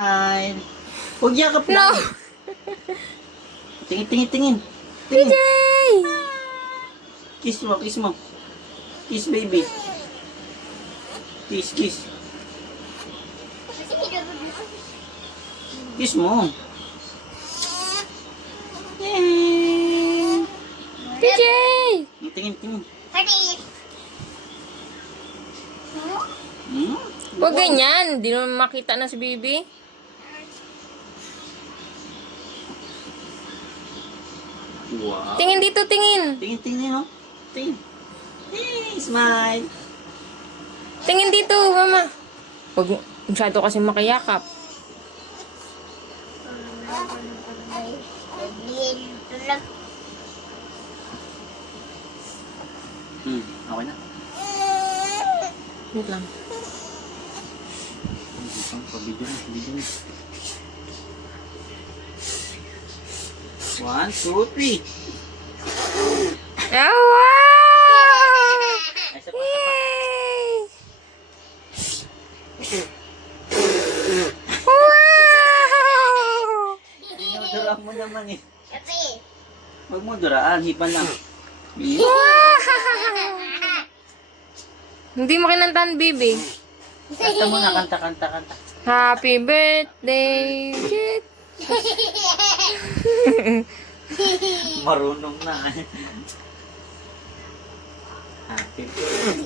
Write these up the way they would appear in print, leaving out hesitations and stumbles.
Ay, huwag yakap No! lang. Tingin, tingin, tingin. PJ! Kiss mo, kiss mo. Kiss, baby. Kiss, kiss. Kiss mo. Yay! PJ! Tingin, tingin. Huwag ganyan. Di naman makita na si Bibi. Wow. Tingin dito, tingin. Tingin, tingin, no? Tingin. Hey, smile. Tingin dito, mama. Huwag masyado kasi makiyakap. Okay na. Wait lang. Pabidyo na, pabidyo na. 1, 2, 3. Oh, wow! Ay, isa pa, isa pa. Yay! Wow! Dinuduraan mo naman eh. Huwag mo duraan, hipan lang. Hindi mo kinantahan, Bibi. Kanta mo na, kanta, kanta, kanta. Happy birthday, Jit. Marunong na. Happy birthday.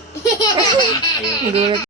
Hindi na